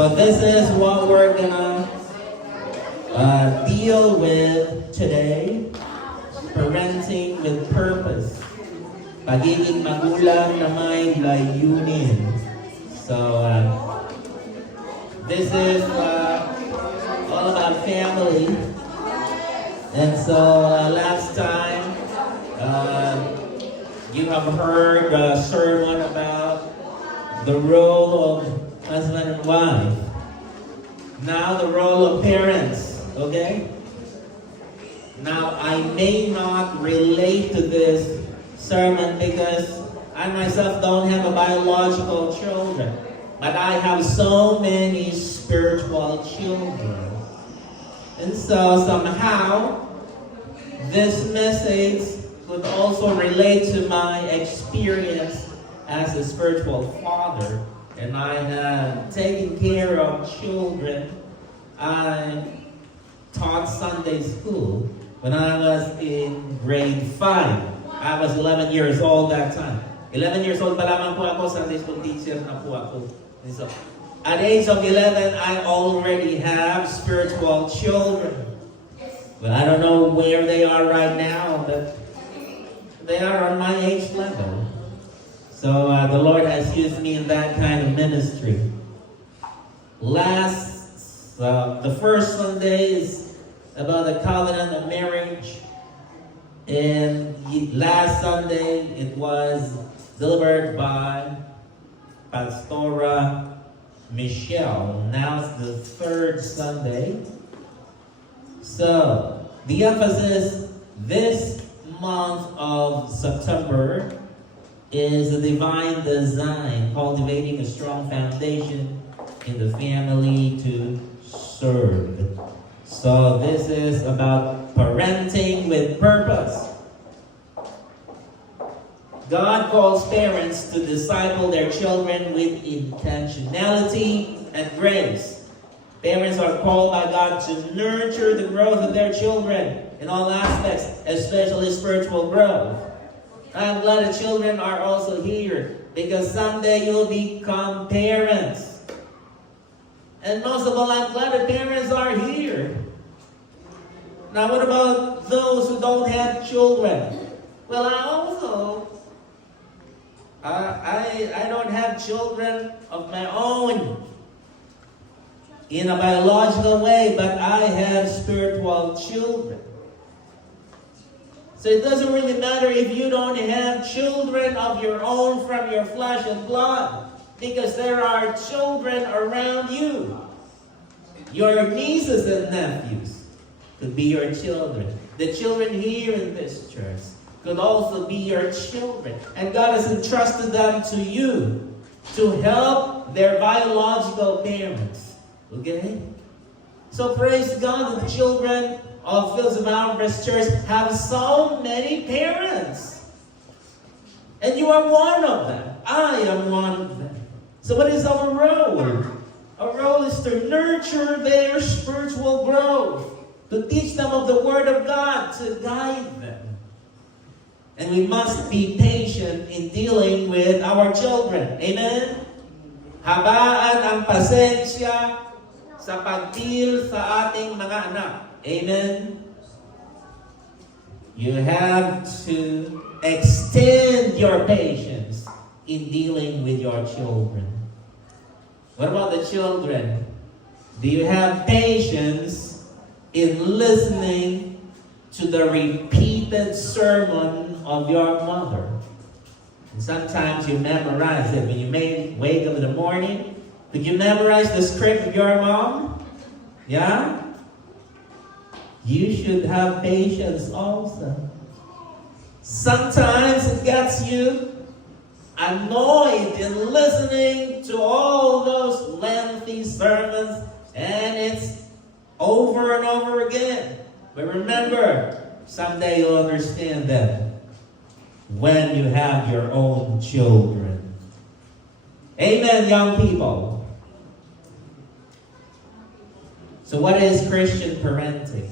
So this is what we're gonna deal with today. Parenting with purpose. Pagiging magulang na may layunin. So this is all about family. And so last time you have heard a sermon about the role of husband and wife. Now the role of parents, okay? Now I may not relate to this sermon because I myself don't have a biological children, but I have so many spiritual children. And so somehow this message could also relate to my experience as a spiritual father. And I have taken care of children. I taught Sunday school when I was in grade 5. I was 11 years old that time. 11 years old pa lamang po ako, Sunday school teacher na po ako. And so, at the age of 11, I already have spiritual children. Well, I don't know where they are right now, but they are on my age level. So the Lord has used me in that kind of ministry. The first Sunday is about the covenant of marriage. And last Sunday, it was delivered by Pastora Michelle. Now it's the third Sunday. So the emphasis this month of September is a divine design, cultivating a strong foundation in the family to serve. So this is about parenting with purpose. God calls parents to disciple their children with intentionality and grace. Parents are called by God to nurture the growth of their children in all aspects, especially spiritual growth. I'm glad the children are also here because someday you'll become parents. And most of all, I'm glad the parents are here. Now, what about those who don't have children? Well, I don't have children of my own in a biological way, but I have spiritual children. So it doesn't really matter if you don't have children of your own from your flesh and blood, because there are children around you. Your nieces and nephews could be your children. The children here in this church could also be your children. And God has entrusted them to you to help their biological parents. Okay? So praise God that the children of Fields of Alvarez Church have so many parents. And you are one of them. I am one of them. So what is our role? Our role is to nurture their spiritual growth, to teach them of the Word of God, to guide them. And we must be patient in dealing with our children. Amen? Habaan ang pasensya sa pag-deal sa ating mga anak. Amen? You have to extend your patience in dealing with your children. What about the children? Do you have patience in listening to the repeated sermon of your mother? And sometimes you memorize it. When you may wake up in the morning, did you memorize the script of your mom? Yeah? You should have patience also. Sometimes it gets you annoyed in listening to all those lengthy sermons, and it's over and over again. But remember, someday you'll understand that when you have your own children. Amen, young people. So what is Christian parenting?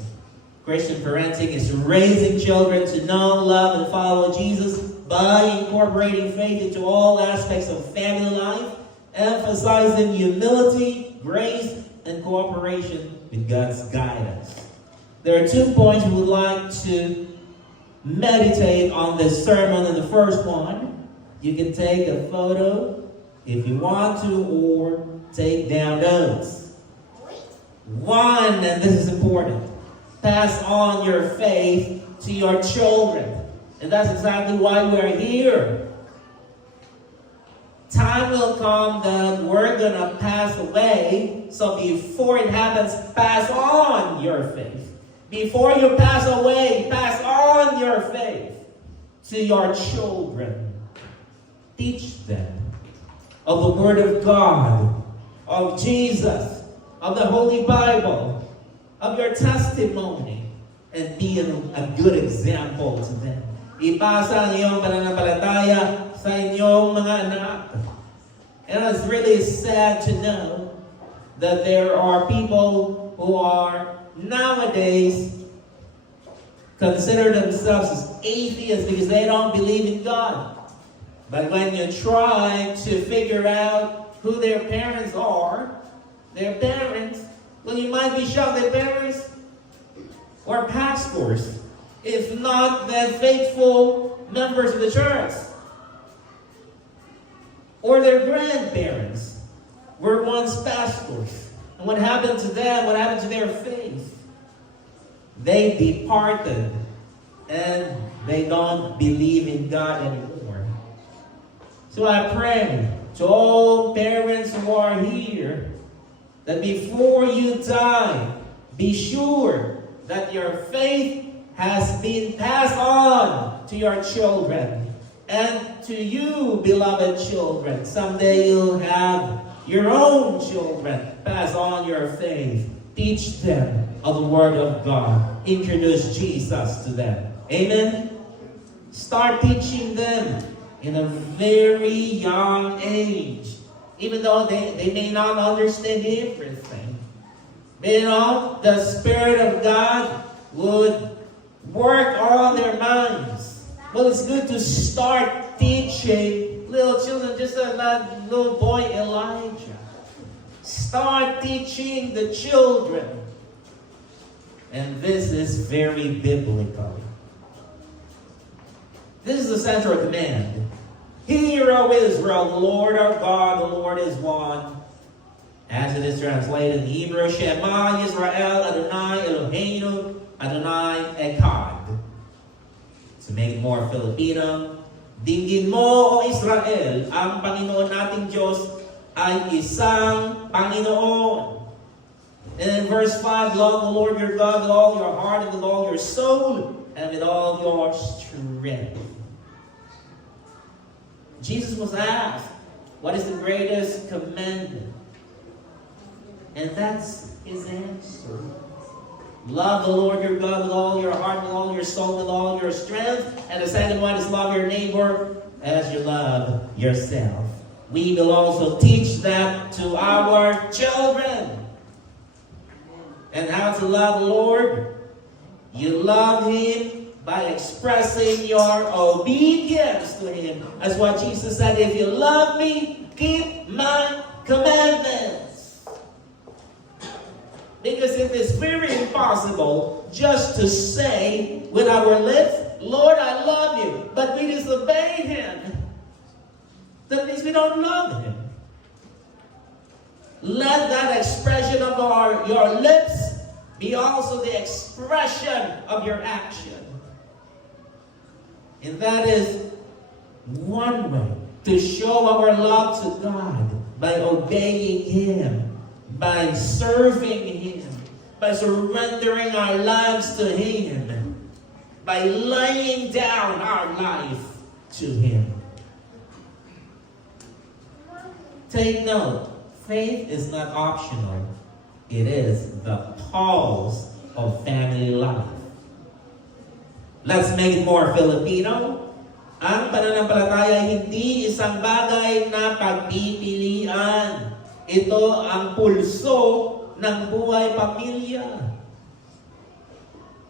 Christian parenting is raising children to know, love, and follow Jesus by incorporating faith into all aspects of family life, emphasizing humility, grace, and cooperation with God's guidance. There are 2 points we would like to meditate on this sermon. And the first one, you can take a photo if you want to, or take down notes. 1, and this is important, pass on your faith to your children. And that's exactly why we're here. Time will come that we're going to pass away. So before it happens, pass on your faith. Before you pass away, pass on your faith to your children. Teach them of the Word of God, of Jesus, of the Holy Bible, of your testimony, and be a good example to them. Ipasa ang iyong pananampalataya sa inyong mga anak. And it's really sad to know that there are people who are nowadays consider themselves as atheists because they don't believe in God. But when you try to figure out who their parents are, well, you might be shocked their parents were pastors, if not the faithful members of the church. Or their grandparents were once pastors. And what happened to them? What happened to their faith? They departed and they don't believe in God anymore. So I pray to all parents who are here that before you die, be sure that your faith has been passed on to your children. And to you, beloved children, someday you'll have your own children. Pass on your faith. Teach them of the Word of God. Introduce Jesus to them. Amen? Start teaching them in a very young age. Even though they may not understand everything. But the Spirit of God would work on their minds. Well, it's good to start teaching little children, just like little boy Elijah. Start teaching the children. And this is very biblical. This is the central command. Hear, O Israel, the Lord our God, the Lord is one. As it is translated in Hebrew, Shema Yisrael Adonai Eloheinu Adonai Echad. To make it more Filipino, dinggin mo, O Israel, ang Panginoon nating Diyos ay isang Panginoon. And in verse 5, love the Lord your God with all your heart and with all your soul and with all your strength. Jesus was asked, what is the greatest commandment? And that's his answer. Love the Lord your God with all your heart, with all your soul, with all your strength. And the second one is love your neighbor as you love yourself. We will also teach that to our children. And how to love the Lord? You love Him by expressing your obedience to Him. That's what Jesus said, if you love me, keep my commandments. Because it is very impossible just to say with our lips, Lord, I love you, but we disobey Him. That means we don't love Him. Let that expression of your lips be also the expression of your action. And that is one way to show our love to God, by obeying Him, by serving Him, by surrendering our lives to Him, by laying down our life to Him. Take note, faith is not optional. It is the pulse of family life. Let's make it more Filipino. Ang pananampalataya ay hindi isang bagay na pagpipilian. Ito ang pulso ng buhay pamilya.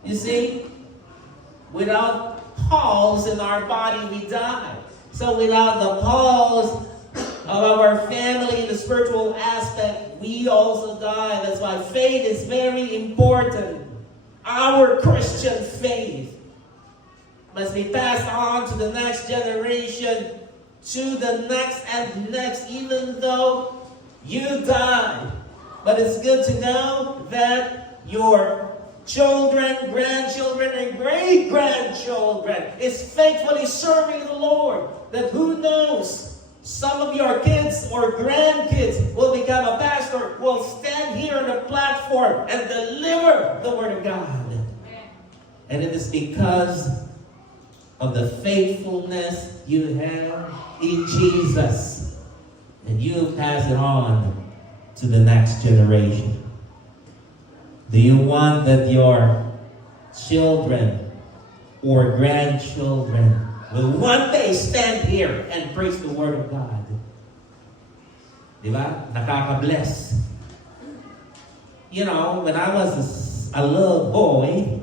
You see, without pulse in our body, we die. So without the pulse, of our family, the spiritual aspect, we also die. That's why faith is very important. Our Christian faith must be passed on to the next generation, to the next and next, even though you die. But it's good to know that your children, grandchildren, and great-grandchildren is faithfully serving the Lord. That who knows, some of your kids or grandkids will become a pastor, will stand here on the platform and deliver the Word of God. And it is because of the faithfulness you have in Jesus. And you pass it on to the next generation. Do you want that your children or grandchildren will one day stand here and praise the Word of God? Diba? Nakaka-bless. You know, when I was a little boy,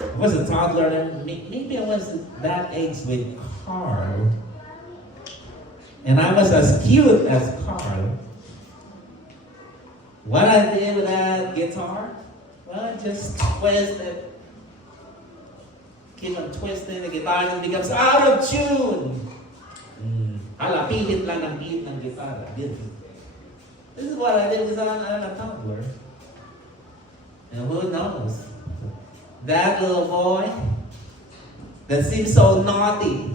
I was a toddler, and maybe I was that age with Carl. And I was as cute as Carl. What I did with that guitar, well, I just twist it. Keep on twisting the guitar and it becomes out of tune. Halapihin lang ang beat ng guitar. This is what I did with I'm a toddler. And who knows? That little boy that seems so naughty,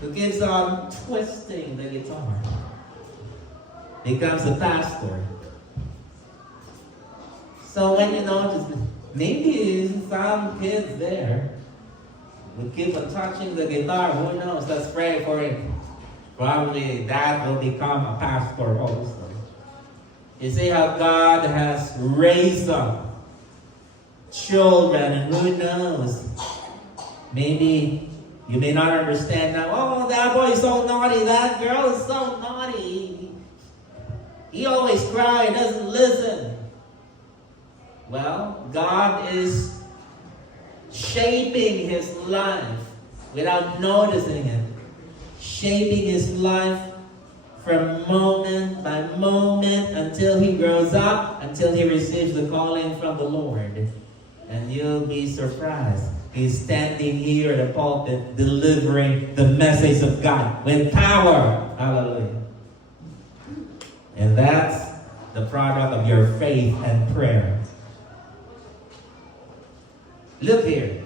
who keeps on twisting the guitar, becomes a pastor. So when you notice, maybe some kids there will keep on touching the guitar. Who knows? Let's pray for it. Probably that will become a pastor also. You see how God has raised up children, and who knows? Maybe you may not understand now. Oh, that boy is so naughty. That girl is so naughty. He always cries, doesn't listen. Well, God is shaping his life without noticing it. Shaping his life from moment by moment until he grows up, until he receives the calling from the Lord. And you'll be surprised. He's standing here at the pulpit delivering the message of God with power. Hallelujah. And that's the product of your faith and prayer. Look here.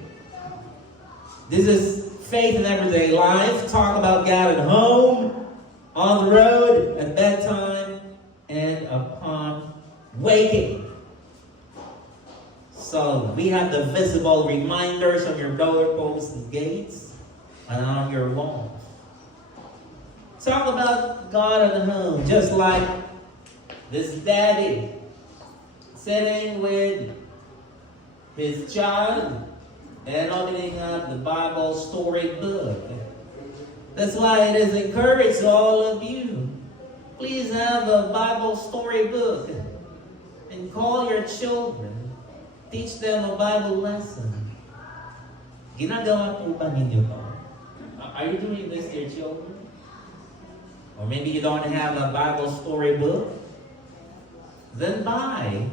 This is faith in everyday life. Talk about God at home, on the road, at bedtime, and upon waking. So we have the visible reminders on your doorposts and gates and on your walls. Talk about God at home, just like this daddy sitting with his child and opening up the Bible story book. That's why it is encouraged to all of you. Please have a Bible story book and call your children. Teach them a Bible lesson. Ginagawa po ba ninyo to? Are you doing this to your children? Or maybe you don't have a Bible story book? Then buy.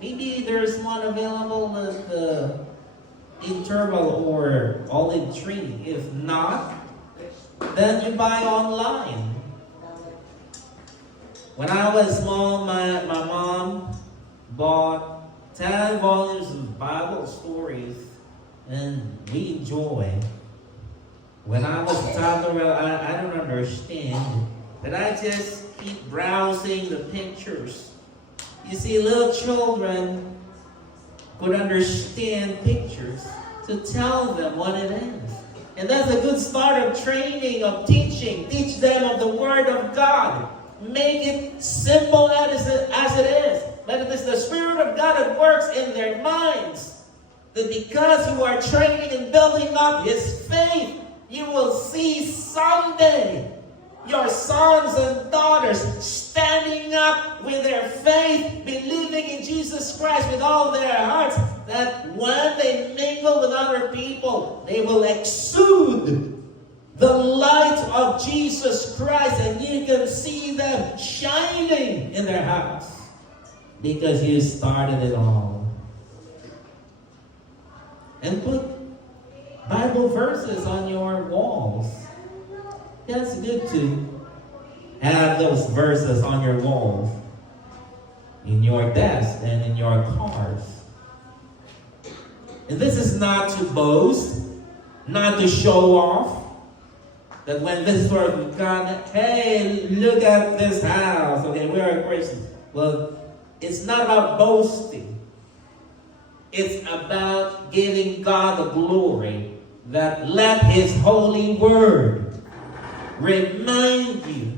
Maybe there's one available at the Interval or Olive Tree. If not, then you buy online. When I was small, my mom bought 10 volumes of Bible stories, and we enjoy. When I was a toddler, I don't understand, but I just keep browsing the pictures. You see, little children could understand pictures to tell them what it is. And that's a good start of training, of teaching. Teach them of the Word of God. Make it simple as it is. But it is the Spirit of God that works in their minds. That because you are training and building up His faith, you will see someday your sons and daughters standing up with their faith, believing in Jesus Christ with all their hearts, that when they mingle with other people, they will exude the light of Jesus Christ, and you can see them shining in their house because you started it all. And put Bible verses on your walls. That's good to have those verses on your walls, in your desk and in your cars. And this is not to boast, not to show off. That when visitors come, hey, look at this house. Okay, we are Christians. Well, it's not about boasting. It's about giving God the glory. That let His holy word remind you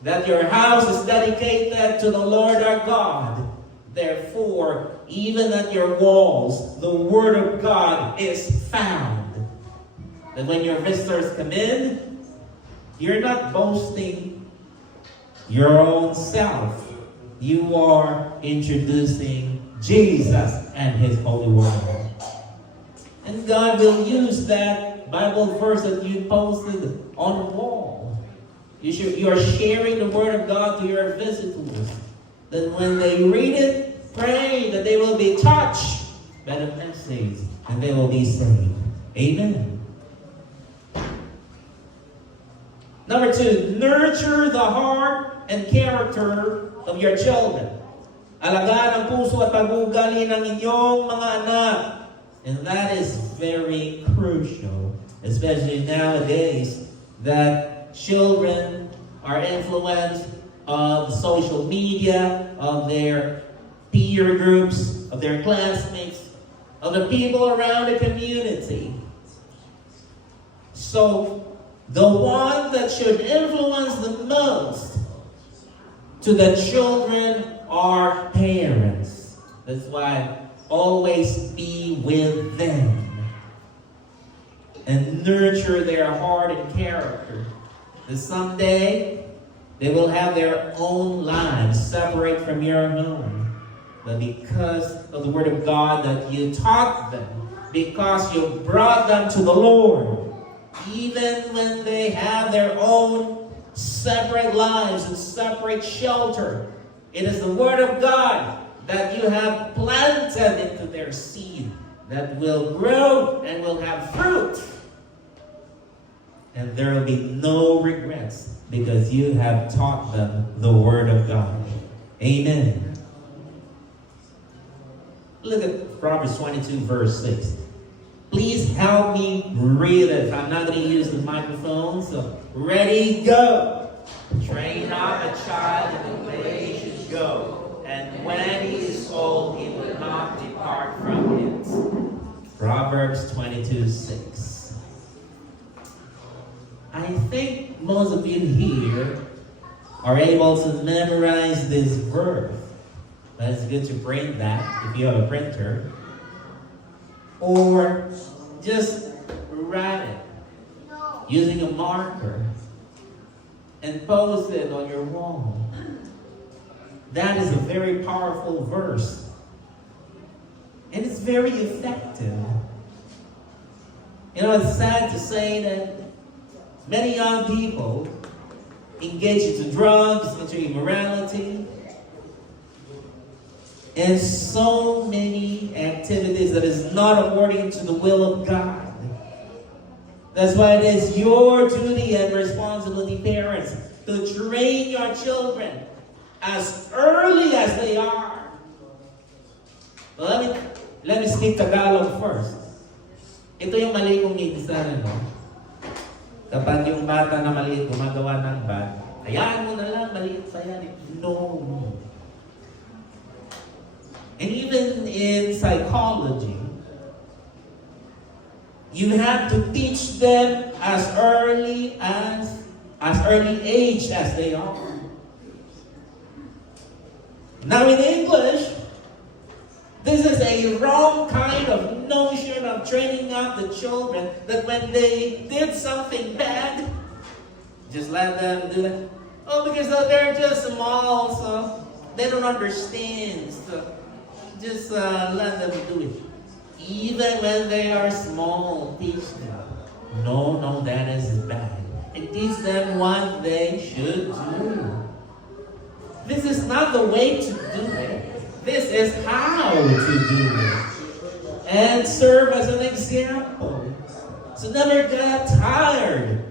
that your house is dedicated to the Lord our God. Therefore, even at your walls, the word of God is found. That when your visitors come in, you're not boasting your own self. You are introducing Jesus and His holy word. And God will use that Bible verse that you posted on the wall. You are sharing the word of God to your visitors. That when they read it, pray that they will be touched by the message and they will be saved. Amen. Number 2, nurture the heart and character of your children. Alagaan ang puso at pag-uugali ng inyong mga anak. And that is very crucial, especially nowadays, that children are influenced of social media, of their peer groups, of their classmates, of the people around the community. So, the one that should influence the most to the children are parents. That's why always be with them and nurture their heart and character. And someday they will have their own lives separate from your home. But because of the word of God that you taught them, because you brought them to the Lord, even when they have their own separate lives and separate shelter, it is the word of God that you have planted into their seed that will grow and will have fruit. And there will be no regrets because you have taught them the word of God. Amen. Look at Proverbs 22, verse 6. Please help me read it. I'm not going to use the microphone, so ready, go. Train up a child in the way he should go, and when he is old, he will not depart from it. Proverbs 22, 6. I think most of you here are able to memorize this verse. But it's good to print that if you have a printer. Or just write it using a marker and post it on your wall. That is a very powerful verse. And it's very effective. You know, it's sad to say that many young people engage into drugs, into immorality, and so many activities that is not according to the will of God. That's why it is your duty and responsibility, parents, to train your children as early as they are. Well, let me speak Tagalog first. Ito yung mali kong minsan, no? Kapag yung bata na maliit gumagawa ng bad, hayaan mo na lang, maliit sa yan. No. And even in psychology, you have to teach them as early age as they are. Now in English, this is a wrong kind of notion of training up the children that when they did something bad, just let them do that. Oh, because they're just small, so they don't understand. So just let them do it. Even when they are small, teach them. No, that is bad. It teach them what they should do. This is not the way to do it. This is how to do it. And serve as an example. So never get tired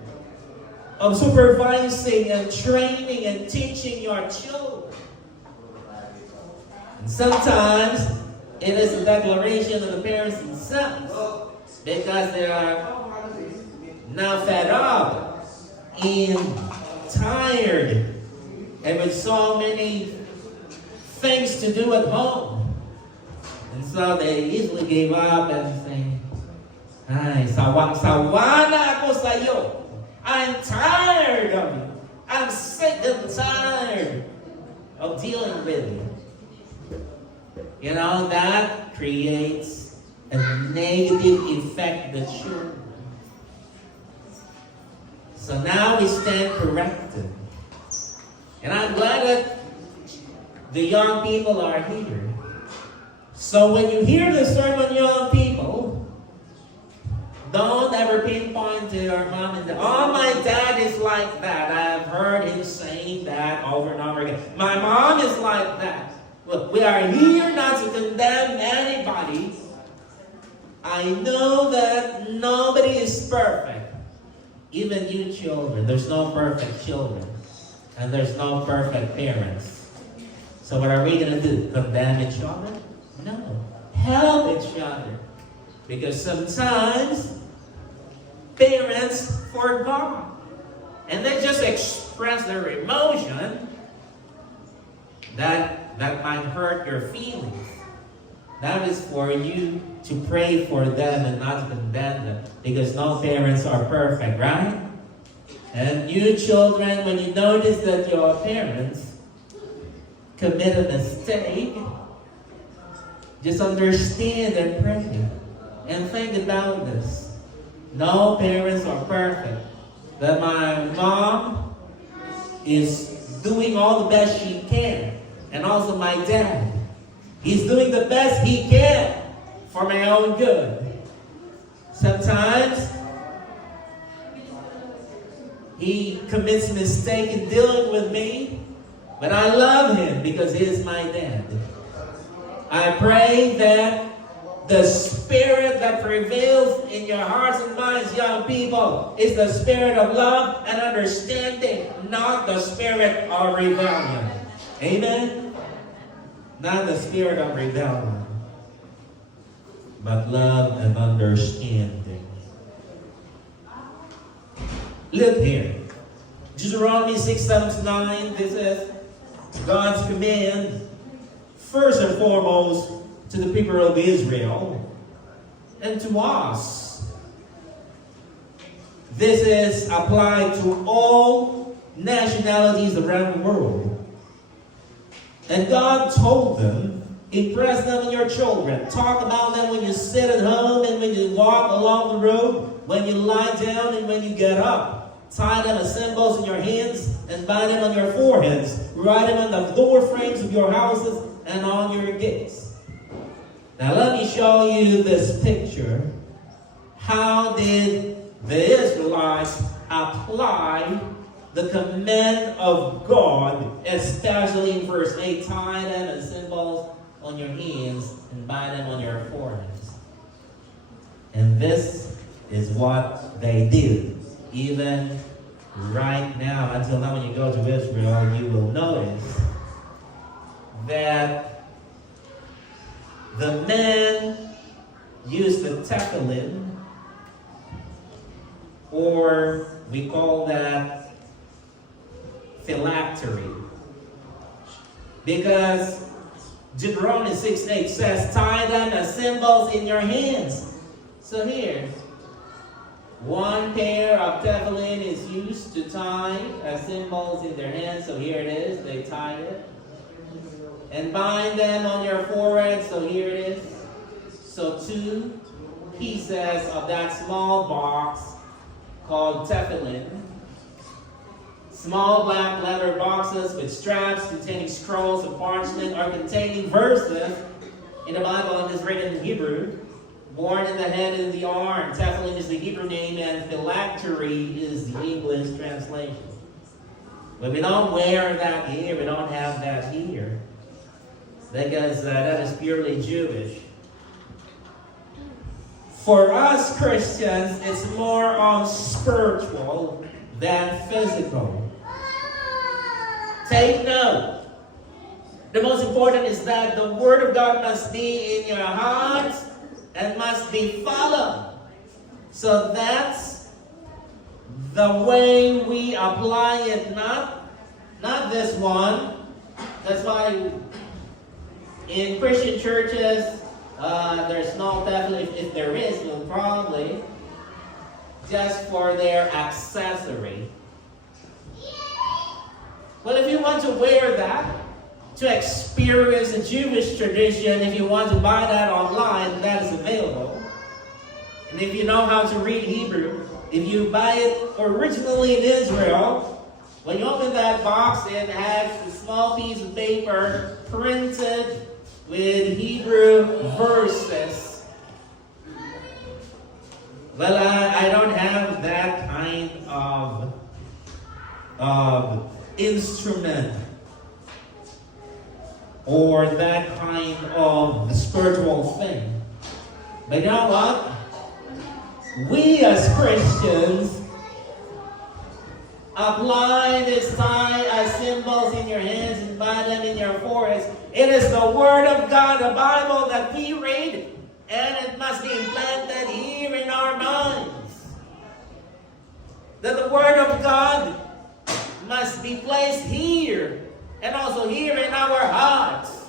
of supervising and training and teaching your children. And sometimes it is a declaration of the parents themselves because they are now fed up and tired and with so many things to do at home. And so they easily gave up and say, ay, sawang-sawa na ako sa'yo. I'm tired of you. I'm sick and tired of dealing with you. You know, that creates a negative effect on the children. So now we stand corrected. And I'm glad that the young people are here. So when you hear the sermon, young people, don't ever pinpoint to your mom and dad, oh, my dad is like that. I've heard him saying that over and over again. My mom is like that. Look, we are here not to condemn anybody. I know that nobody is perfect. Even you children. There's no perfect children. And there's no perfect parents. So what are we going to do? Condemn each other? No. Help each other. Because sometimes parents forgot. And they just express their emotion that might hurt your feelings. That is for you to pray for them and not to condemn them. Because no parents are perfect, right? And you children, when you notice that your parents commit a mistake, just understand and pray. And think about this. No parents are perfect. That my mom is doing all the best she can. And also my dad. He's doing the best he can for my own good. Sometimes he commits mistake in dealing with me, but I love him because he is my dad. I pray that the spirit that prevails in your hearts and minds, young people, is the spirit of love and understanding, not the spirit of rebellion. Amen? Not the spirit of rebellion, but love and understanding. Look here. Deuteronomy 6:7-9. This is God's command, first and foremost, to the people of Israel and to us. This is applied to all nationalities around the world. And God told them, impress them on your children. Talk about them when you sit at home and when you walk along the road, when you lie down and when you get up. Tie them as symbols in your hands and bind them on your foreheads. Write them on the door frames of your houses and on your gates. Now let me show you this picture. How did the Israelites apply the command of God, especially in verse 8? Tie them as symbols on your hands and bind them on your foreheads. And this is what they did. Even right now, until now when you go to Israel, you will notice that the men used the tefillin, or we call that phylactery. Because Deuteronomy 6:8 says, tie them as symbols in your hands. So here, one pair of tefillin is used to tie as symbols in their hands. So here it is, they tied it. And bind them on your forehead. So here it is. So 2 pieces of that small box called tefillin. Small black leather boxes with straps containing scrolls of parchment or containing verses in the Bible, and is written in Hebrew. born in the head and the arm. Tefillin is the Hebrew name, and phylactery is the English translation. But we don't wear that here. We don't have that here. Because that is purely Jewish. For us Christians, it's more on spiritual than physical. Take note. The most important is that the Word of God must be in your heart and must be followed. So that's the way we apply it, not this one. That's why in Christian churches, there's no tefillin. If there is, well, probably just for their accessory. Well, if you want to wear that to experience the Jewish tradition, if you want to buy that online, that is available. And if you know how to read Hebrew, if you buy it originally in Israel, when you open that box, it has a small piece of paper printed with Hebrew verses. Well, I don't have that kind of instrument or that kind of spiritual thing. But you know what? We as Christians apply this sign as symbols in your hands and bind them in your foreheads. It is the Word of God, the Bible that we read, and it must be implanted here in our minds. That the Word of God must be placed here and also here in our hearts.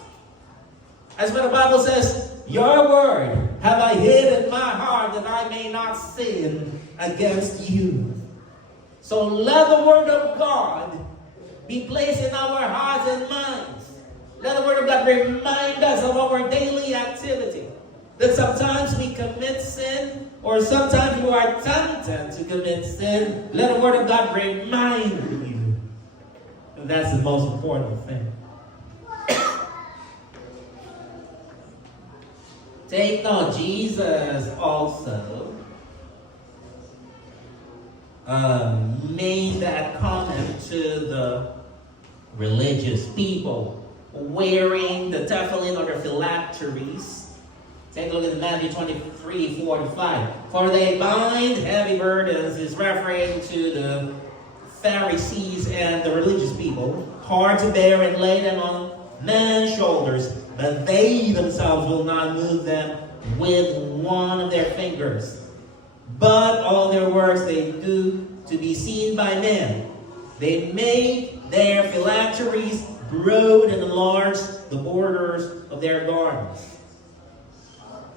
As what the Bible says, your word have I hid in my heart that I may not sin against you. So let the Word of God be placed in our hearts and minds. Let the Word of God remind us of our daily activity. That sometimes we commit sin, or sometimes you are tempted to commit sin. Let the Word of God remind you. And that's the most important thing. Take note, Jesus also made that comment to the religious people wearing the tefillin or the phylacteries. Take a look at Matthew 23, 4-5. For they bind heavy burdens is referring to the Pharisees and the religious people, hard to bear and lay them on man's shoulders, but they themselves will not move them with one of their fingers. But all their works they do to be seen by men. They make their phylacteries broad and enlarge the borders of their garments.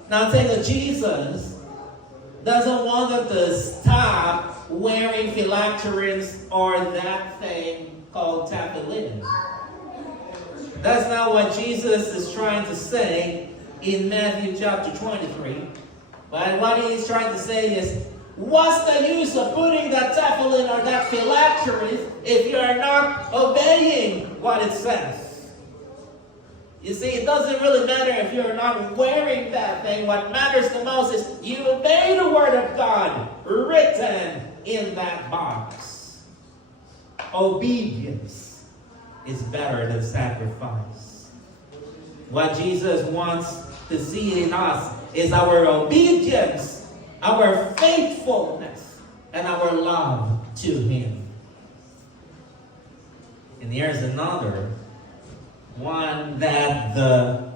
Now take that Jesus doesn't want them to stop wearing phylacteries or that thing called tefillin. That's not what Jesus is trying to say in Matthew chapter 23. But what he's trying to say is, what's the use of putting that tefillin or that phylactery if you're not obeying what it says? You see, it doesn't really matter if you're not wearing that thing. What matters the most is you obey the Word of God written in that box. Obedience is better than sacrifice. What Jesus wants to see in us is our obedience, our faithfulness, and our love to Him. And here's another one that the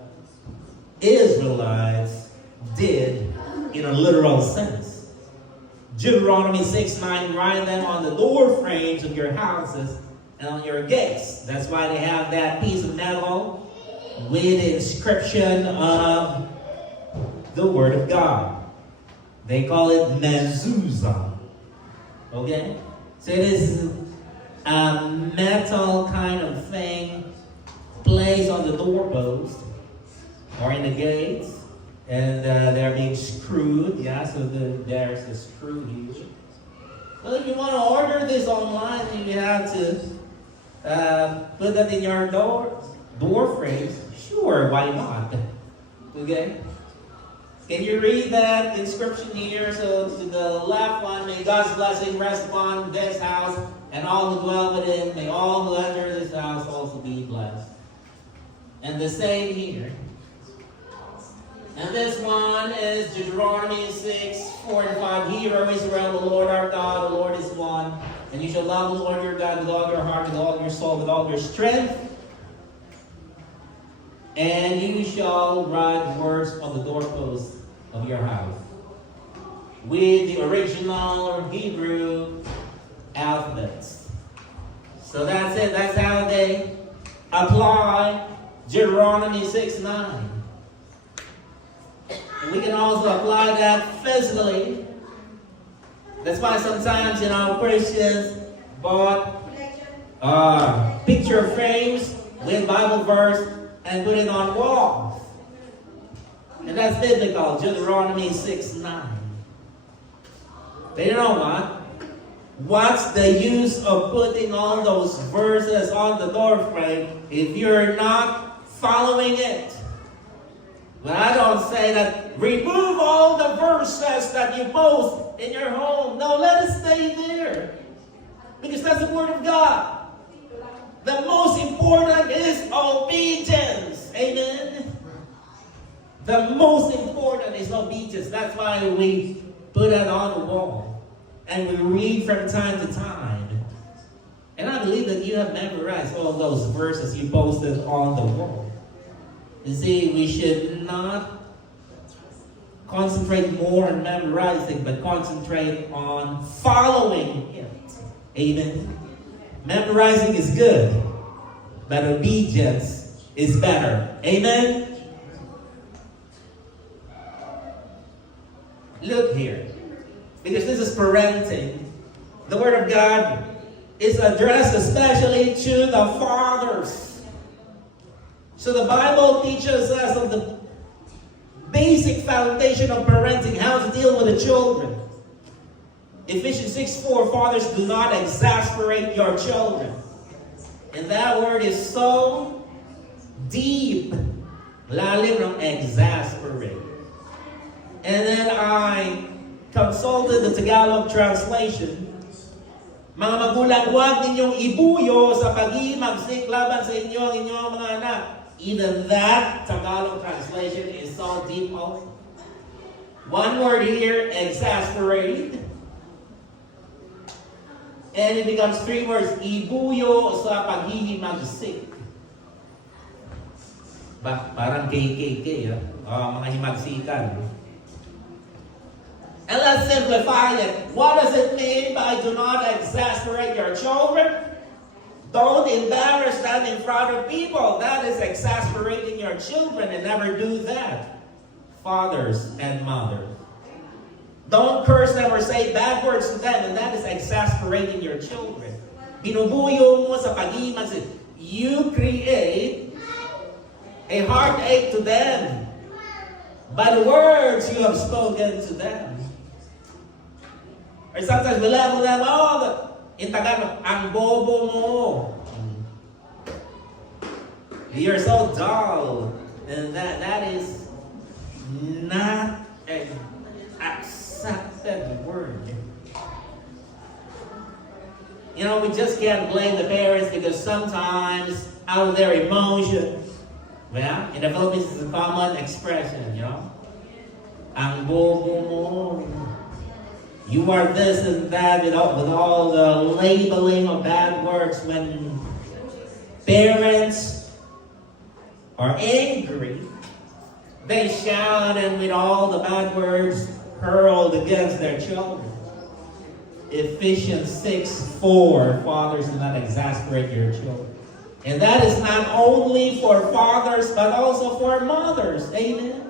Israelites did in a literal sense. Deuteronomy 6:9, write them on the door frames of your houses and on your gates. That's why they have that piece of metal with inscription of the Word of God. They call it mezuzah. Okay? So it is a metal kind of thing placed on the doorpost or in the gates, and they're being screwed. Yeah, so there's a screw here. Well, if you want to order this online, you have to put that in your door frames. Sure, why not? Okay? Can you read that inscription here? So to the left one, may God's blessing rest upon this house and all who dwell within. May all who enter this house also be blessed. And the same here. And this one is Deuteronomy 6, 4 and 5. Hear, O Israel, the Lord our God, the Lord is one. And you shall love the Lord your God with all your heart, with all your soul, with all your strength. And you shall write words on the doorposts of your house with the original Hebrew alphabets. So that's it. That's how they apply Deuteronomy 6:9. And we can also apply that physically. That's why sometimes, Christians bought picture frames with Bible verse and put it on walls. And that's biblical, Deuteronomy 6:9. But you know what? What's the use of putting all those verses on the door frame if you're not following it? But I don't say that remove all the verses that you post in your home. No, let it stay there. Because that's the Word of God. The most important is obedience. Amen. The most important is obedience. That's why we put it on the wall. And we read from time to time. And I believe that you have memorized all those verses you posted on the wall. You see, we should not concentrate more on memorizing, but concentrate on following it. Amen. Memorizing is good, but obedience is better. Amen. Look here. Because this is parenting. The Word of God is addressed especially to the fathers. So the Bible teaches us of the basic foundation of parenting, how to deal with the children. Ephesians 6:4, fathers, do not exasperate your children. And that word is so deep. Lalim ng exasperate. And then I consulted the Tagalog translation. Mga magulang, huwag ninyong ibuyo sa pag-iimagsik laban sa inyo ang inyong mga anak. Even that Tagalog translation is so deep also. One word here, exasperate. And it becomes three words, ibuyo sa paghihimagsik. Parang KKK, mga himagsikan. And let's simplify it. What does it mean by do not exasperate your children? Don't embarrass them in front of people. That is exasperating your children, and never do that. Fathers and mothers. Don't curse them or say bad words to them, and that is exasperating your children. Binubuyo mo sa pag-iimagsik. You create a heartache to them by the words you have spoken to them. Or sometimes we level them, in Tagalog, ang bobo mo. You're so dull. And that is not an accepted word. We just can't blame the parents because sometimes out of their emotions, in the Philippines it's a common expression, ang bobo mo. You are this and that with all the labeling of bad words. When parents are angry, they shout and with all the bad words hurled against their children. Ephesians 6:4, fathers, do not exasperate your children. And that is not only for fathers, but also for mothers. Amen?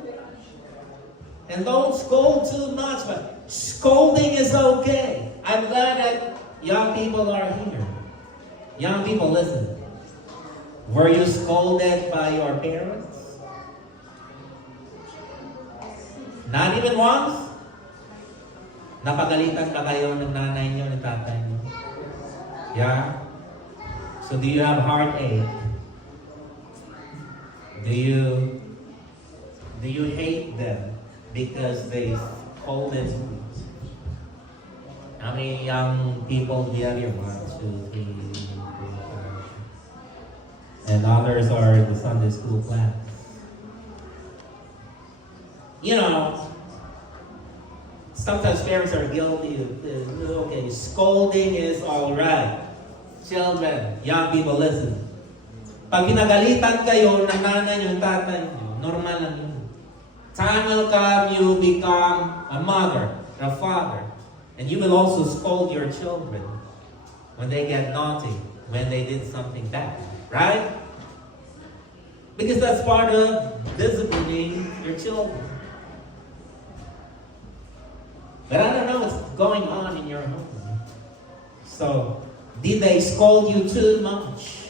And don't scold too much, but scolding is okay. I'm glad that young people are here. Young people, listen. Were you scolded by your parents? Not even once? Napagalitan ba kayo ng nanay niyo, ng tatay niyo? Yeah? So do you have heartache? Do you hate them because they scolded me. How many young people here? 1, 2, 3, 4. And others are in the Sunday school class. You know, sometimes parents are guilty of this. Okay, scolding is all right. Children, young people, listen. Pag pinagalitan kayo ng nanay nyo, tatay nyo, normal lang yun. Time will come, you become a mother, a father. And you will also scold your children when they get naughty, when they did something bad. Right? Because that's part of disciplining your children. But I don't know what's going on in your home. So, did they scold you too much?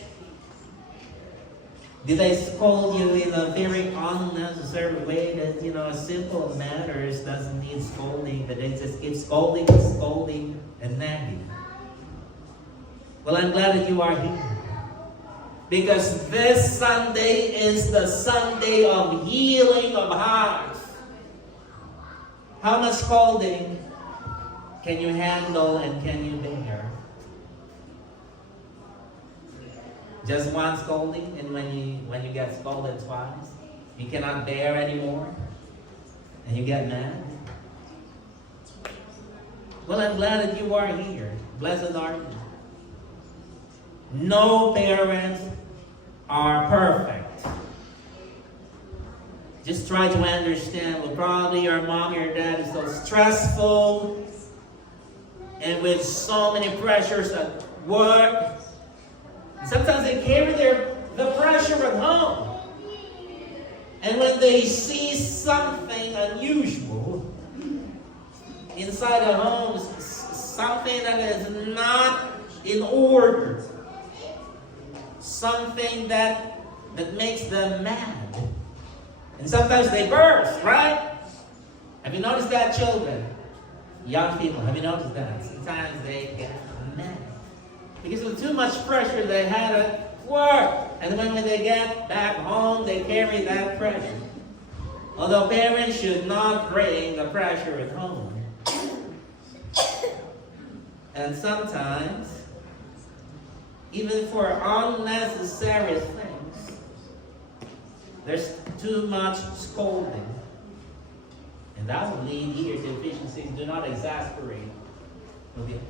Did they scold you in a very unnecessary way that, simple matters doesn't need scolding, but they just keep scolding and nagging? Well, I'm glad that you are here. Because this Sunday is the Sunday of healing of hearts. How much scolding can you handle and can you bear? Just one scolding, and when you get scolded twice, you cannot bear anymore, and you get mad? Well, I'm glad that you are here. Blessed are you. No parents are perfect. Just try to understand. Well, probably your mom, your dad is so stressful, and with so many pressures at work. Sometimes they carry the pressure at home. And when they see something unusual inside the home, something that is not in order, something that makes them mad. And sometimes they burst, right? Have you noticed that, children? Young people, have you noticed that? Sometimes they get mad. Because with too much pressure they had at work. And when they get back home, they carry that pressure. Although parents should not bring the pressure at home. And sometimes, even for unnecessary things, there's too much scolding. And that will lead here to Ephesians 6. Do not exasperate. Okay.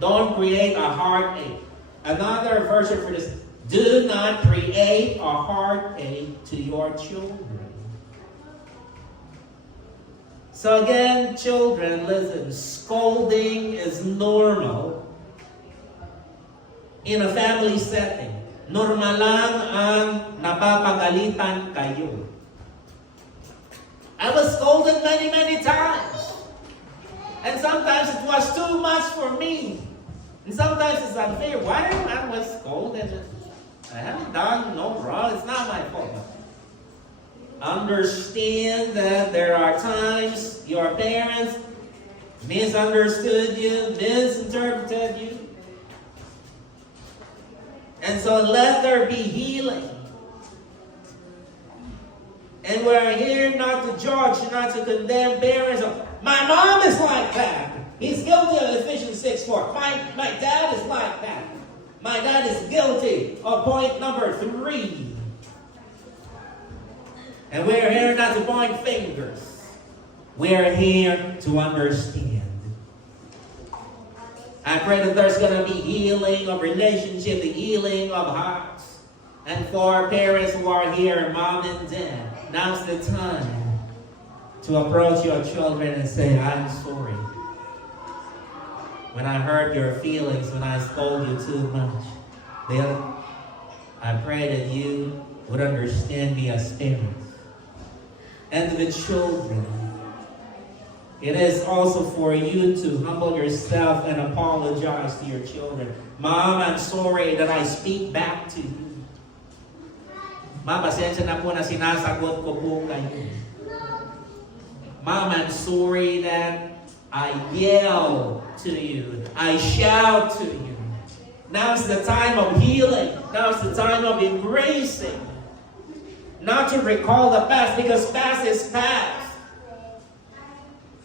Don't create a heartache. Another version for this. Do not create a heartache to your children. So again, children, listen. Scolding is normal in a family setting. Normal lang ang napapagalitan kayo. I was scolded many, many times. And sometimes it was too much for me. And sometimes it's unfair. Why am I scolded? I haven't done no wrong. It's not my fault. Understand that there are times your parents misunderstood you, misinterpreted you. And so let there be healing. And we're here not to judge, not to condemn parents. My mom is like that. He's guilty of Ephesians 6:4. My dad is like that. My dad is guilty of point number 3. And we're here not to point fingers. We're here to understand. I pray that there's going to be healing of relationship, the healing of hearts. And for parents who are here, mom and dad, now's the time to approach your children and say, I'm sorry. When I hurt your feelings, when I scold you too much, I pray that you would understand me as parents. And to the children, it is also for you to humble yourself and apologize to your children. Mom, I'm sorry that I speak back to you. Mom, pasensya na po na sinasagot ko po kayo. Mom, I'm sorry that I yell to you. I shout to you. Now's the time of healing. Now's the time of embracing. not to recall the past, because past is past.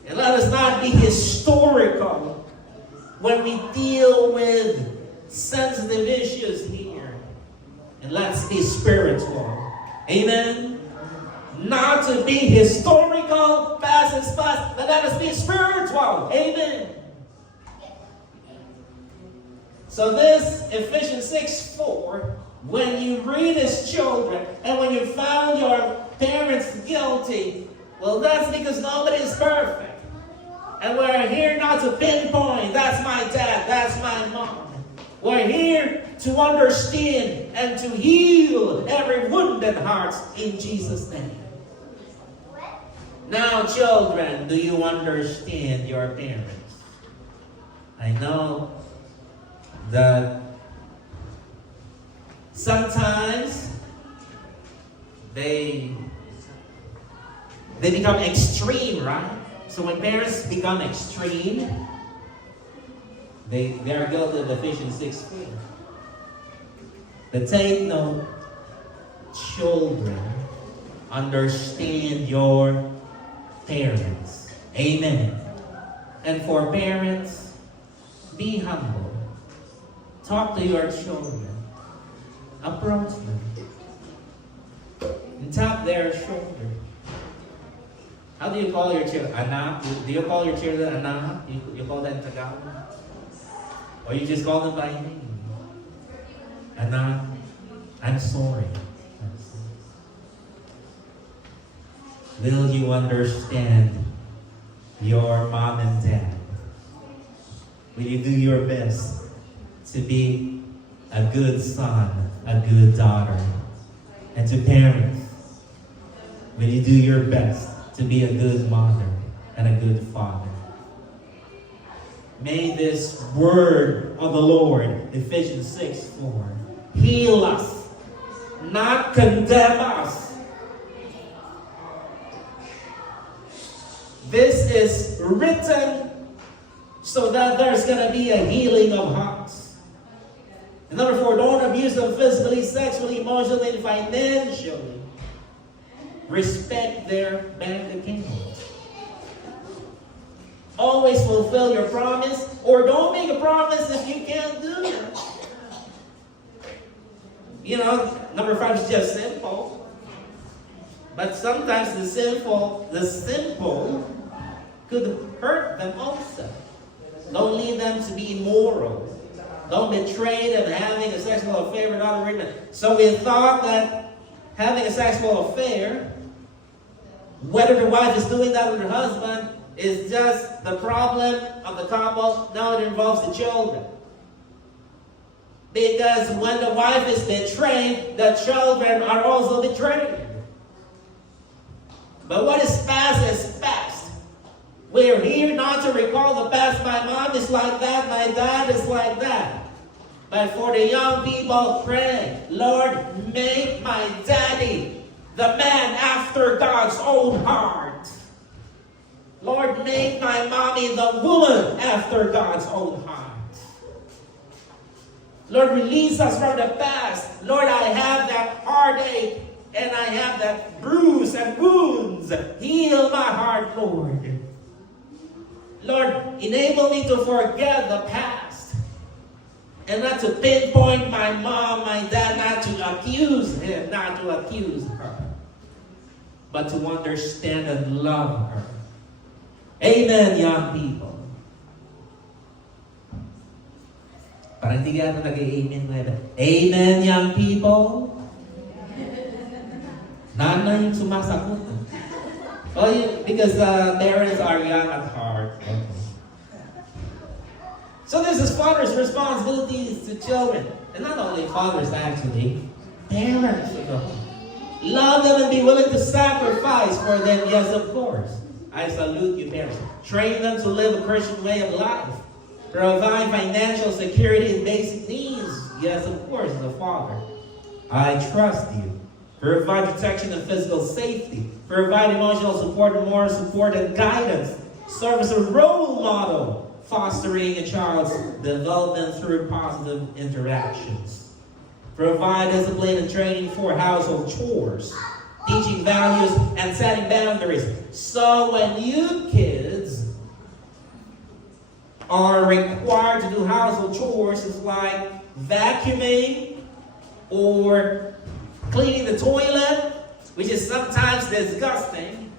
And let us not be historical when we deal with sensitive issues here. And let's be spiritual. Amen? Not to be historical, past is past, but let us be spiritual. Amen? So this, Ephesians 6:4, when you read as children, and when you found your parents guilty, well, that's because nobody is perfect. And we're here not to pinpoint, that's my dad, that's my mom. We're here to understand and to heal every wounded heart in Jesus' name. Now, children, do you understand your parents? I know that sometimes they become extreme, right? So when parents become extreme, they're guilty of Ephesians 6:4. But take note, children, understand your parents. Amen. And for parents, be humble. Talk to your children. Approach them. And tap their shoulder. How do you call your children? Anak? Do you call your children anak? You call them Tagalog? Or you just call them by name? Anak, I'm sorry. Will you understand your mom and dad? Will you do your best to be a good son, a good daughter? And to parents, will you do your best to be a good mother and a good father? May this word of the Lord, Ephesians 6:4, heal us, not condemn us. This is written so that there's going to be a healing of hearts. And number 4, don't abuse them physically, sexually, emotionally, and financially. Respect their bank accounts. Always fulfill your promise, or don't make a promise if you can't do it. You know, number 5 is just simple. But sometimes the simple could hurt them also. Don't lead them to be immoral. Don't betray them having a sexual affair without agreement. So we thought that having a sexual affair, whether the wife is doing that with her husband, is just the problem of the couple. No, it involves the children. Because when the wife is betrayed, the children are also betrayed. But what is past is past. We're here not to recall the past. My mom is like that, my dad is like that. But for the young people, pray, Lord, make my daddy the man after God's own heart. Lord, make my mommy the woman after God's own heart. Lord, release us from the past. Lord, I have that heartache and I have that bruise and wounds. Heal my heart, Lord. Lord, enable me to forget the past and not to pinpoint my mom, my dad, not to accuse him, not to accuse her, but to understand and love her. Amen, young people. Parang hindi ka nag-amen. Amen, young people. Nana yung sumasagot. Oh, because parents are young at heart. Okay. So this is father's responsibilities to children. And not only fathers, actually. Parents. Love them and be willing to sacrifice for them. Yes, of course. I salute you, parents. Train them to live a Christian way of life. Provide financial security and basic needs. Yes, of course, as a father. I trust you. Provide protection and physical safety. Provide emotional support and moral support and guidance. Serve as a role model, fostering a child's development through positive interactions. Provide discipline and training for household chores. teaching values and setting boundaries. So when you kids are required to do household chores, it's like vacuuming or cleaning the toilet, which is sometimes disgusting,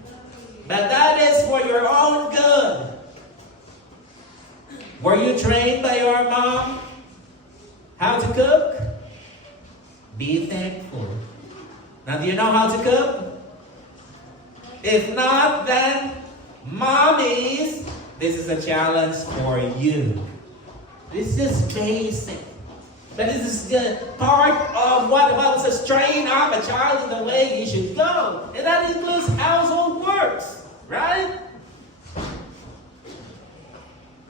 but that is for your own good. Were you trained by your mom how to cook? Be thankful. Now, do you know how to cook? If not, then mommies, this is a challenge for you. This is basic. But this is the part of what the Bible says, train up a child in the way he should go. And that includes household works, right?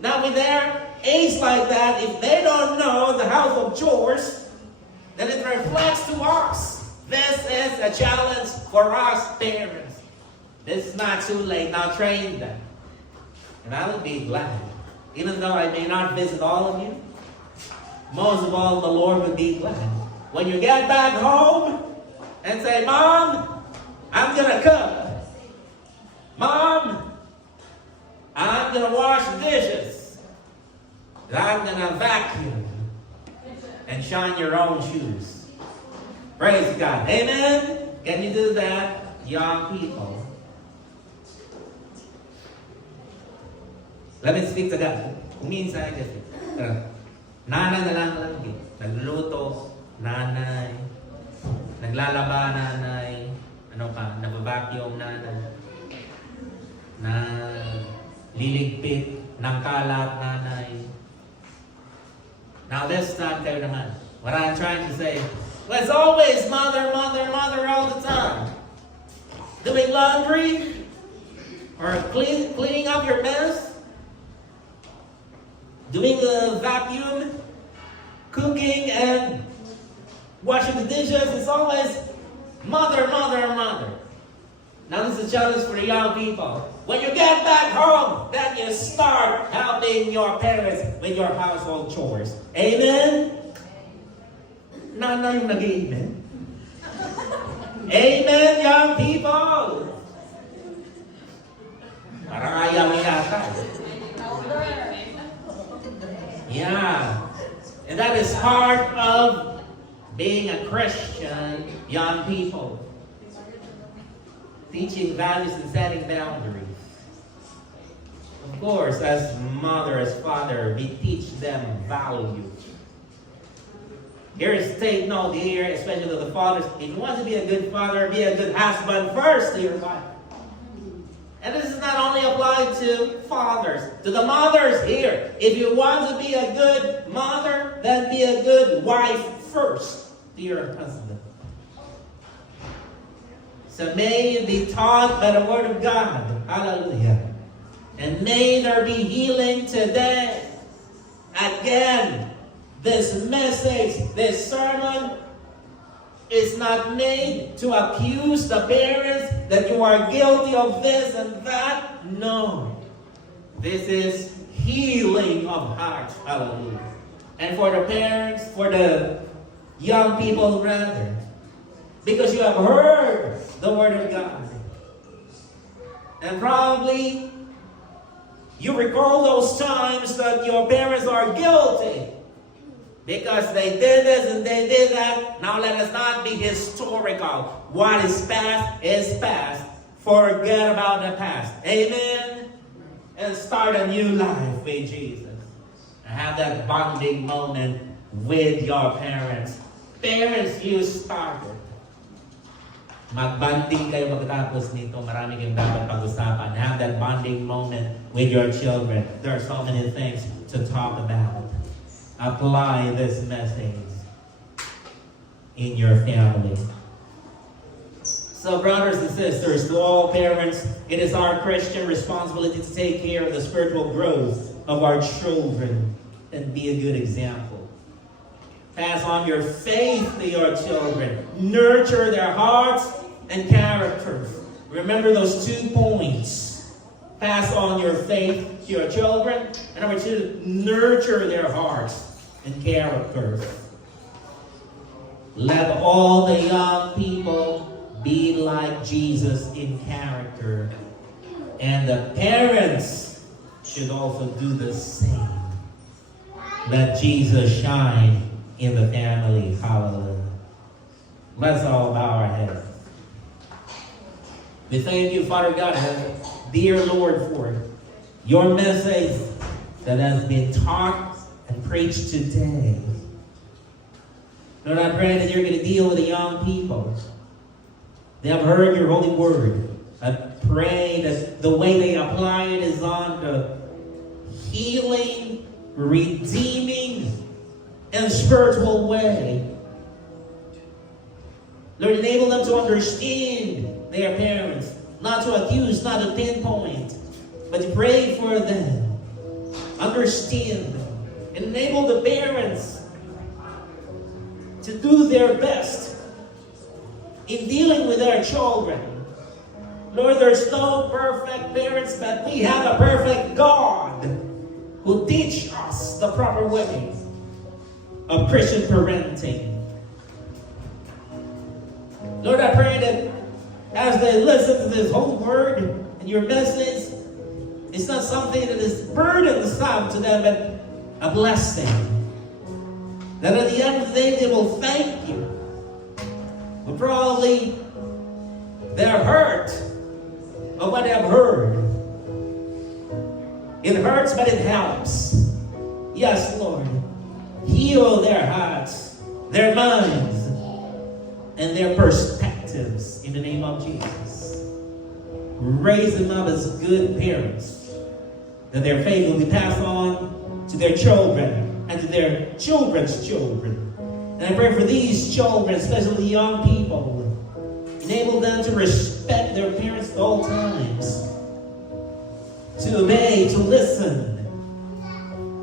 Now, with their age like that, if they don't know the household chores, then it reflects to us. This is a challenge for us parents. This is not too late. Now train them. And I will be glad. Even though I may not visit all of you, most of all, the Lord would be glad. When you get back home and say, Mom, I'm going to cook. Mom, I'm going to wash the dishes. I'm going to vacuum and shine your own shoes. Praise God. Amen? Can you do that, young people? Let me speak to God. Minsan kasi, nanay na lang lagi. Nagluluto, nanay. Naglalaba, nanay. Ano pa? Nagbabacuum, nanay. Liligpit ng kalat, nanay. Now this time kayo naman. What I'm trying to say, well, it's always mother, mother, mother all the time. Doing laundry or cleaning up your mess, doing the vacuum, cooking and washing the dishes. It's always mother, mother, mother. Now this is a challenge for young people. When you get back home, then you start helping your parents with your household chores. Amen? Nanay yung nag-amen. Amen, young people. Parang ayaw mo yata. Yeah. And that is part of being a Christian, young people. Teaching values and setting boundaries. Of course, as mother, as father, we teach them values. Here is take note here, especially to the fathers. If you want to be a good father, be a good husband first to your wife. And this is not only applied to fathers, to the mothers here. If you want to be a good mother, then be a good wife first to your husband. So may you be taught by the Word of God. Hallelujah. And may there be healing today. Again, this message, this sermon is not made to accuse the parents that you are guilty of this and that. No. This is healing of hearts. Hallelujah. And for the parents, for the young people rather, because you have heard the Word of God. And probably you recall those times that your parents are guilty because they did this and they did that. Now let us not be historical. What is past is past. Forget about the past. Amen? And start a new life with Jesus. And have that bonding moment with your parents. Parents, you started. Mag-bonding kayo pagkatapos nito. Marami kayong dapat pag-usapan. Have that bonding moment with your children. There are so many things to talk about. Apply this message in your family. So brothers and sisters, to all parents, it is our Christian responsibility to take care of the spiritual growth of our children and be a good example. Pass on your faith to your children. Nurture their hearts and character. Remember those 2 points. Pass on your faith to your children. And number 2, nurture their hearts and character. Let all the young people be like Jesus in character. And the parents should also do the same. Let Jesus shine in the family. Hallelujah. Let's all bow our heads. We thank you, Father God, dear Lord, for your message that has been taught and preached today. Lord, I pray that you're going to deal with the young people. They have heard your holy word. I pray that the way they apply it is on the healing, redeeming, and spiritual way. Lord, enable them to understand their parents, not to accuse, not to pinpoint, but to pray for them, understand them, and enable the parents to do their best in dealing with their children. Lord, there's no perfect parents, but we have a perfect God who teach us the proper way of Christian parenting. Lord, I pray that as they listen to this whole word and your message, it's not something that is burdensome to them, but a blessing. That at the end of the day, they will thank you. But probably they're hurt of what they have heard. It hurts, but it helps. Yes, Lord. Heal their hearts, their minds, and their perspectives in the name of Jesus. Raise them up as good parents, that their faith will be passed on to their children and to their children's children. And I pray for these children, especially young people, enable them to respect their parents at all times, to obey, to listen,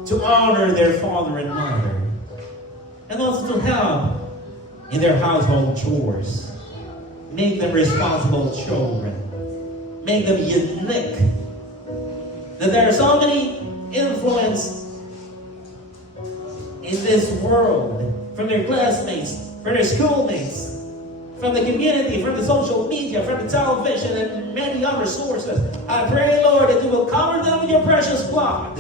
to honor their father and mother, and also to help in their household chores. Make them responsible children. Make them unique. That there are so many influences in this world, from their classmates, from their schoolmates, from the community, from the social media, from the television, and many other sources. I pray, Lord, that you will cover them with your precious blood.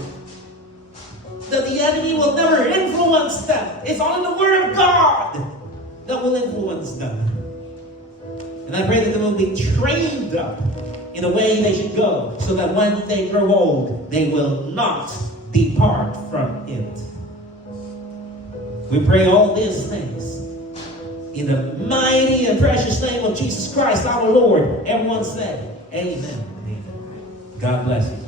That the enemy will never influence them. It's only the word of God that will influence them. And I pray that they will be trained up in the way they should go, so that when they grow old, they will not depart from it. We pray all these things in the mighty and precious name of Jesus Christ, our Lord. Everyone said, amen. God bless you.